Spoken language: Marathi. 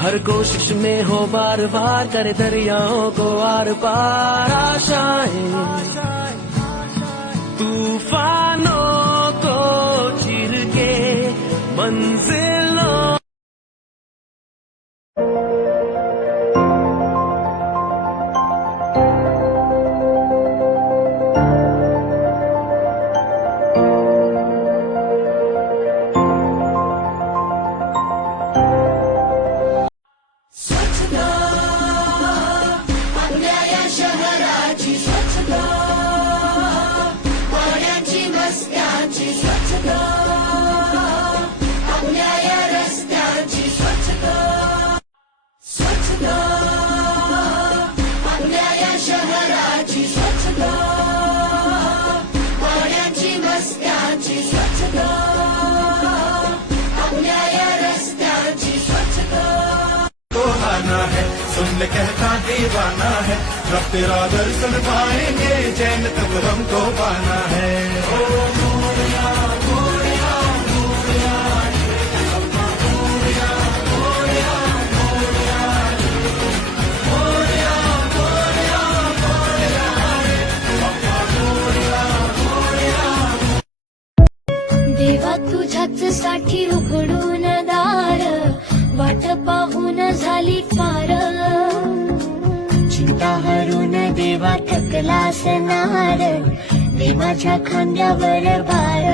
हर कोशिश में हो बार बार, करे दरियाओं को आर पार। आशाएं तूफानों को चीर के मंजिलों। सुन कहता दीवाना है, जब तेरा दर्शन पाएंगे चैन तब हमको पाना है। ओ मोरिया मोरिया मोरिया मोरिया मोरिया मोरिया मोरिया मोरिया। देवा तुझ्याच साठी उघडून दार, वाट पाहून झाली पार। चिंता हरून देवा थकला असणार, दे माझ्या खांद्यावर भार।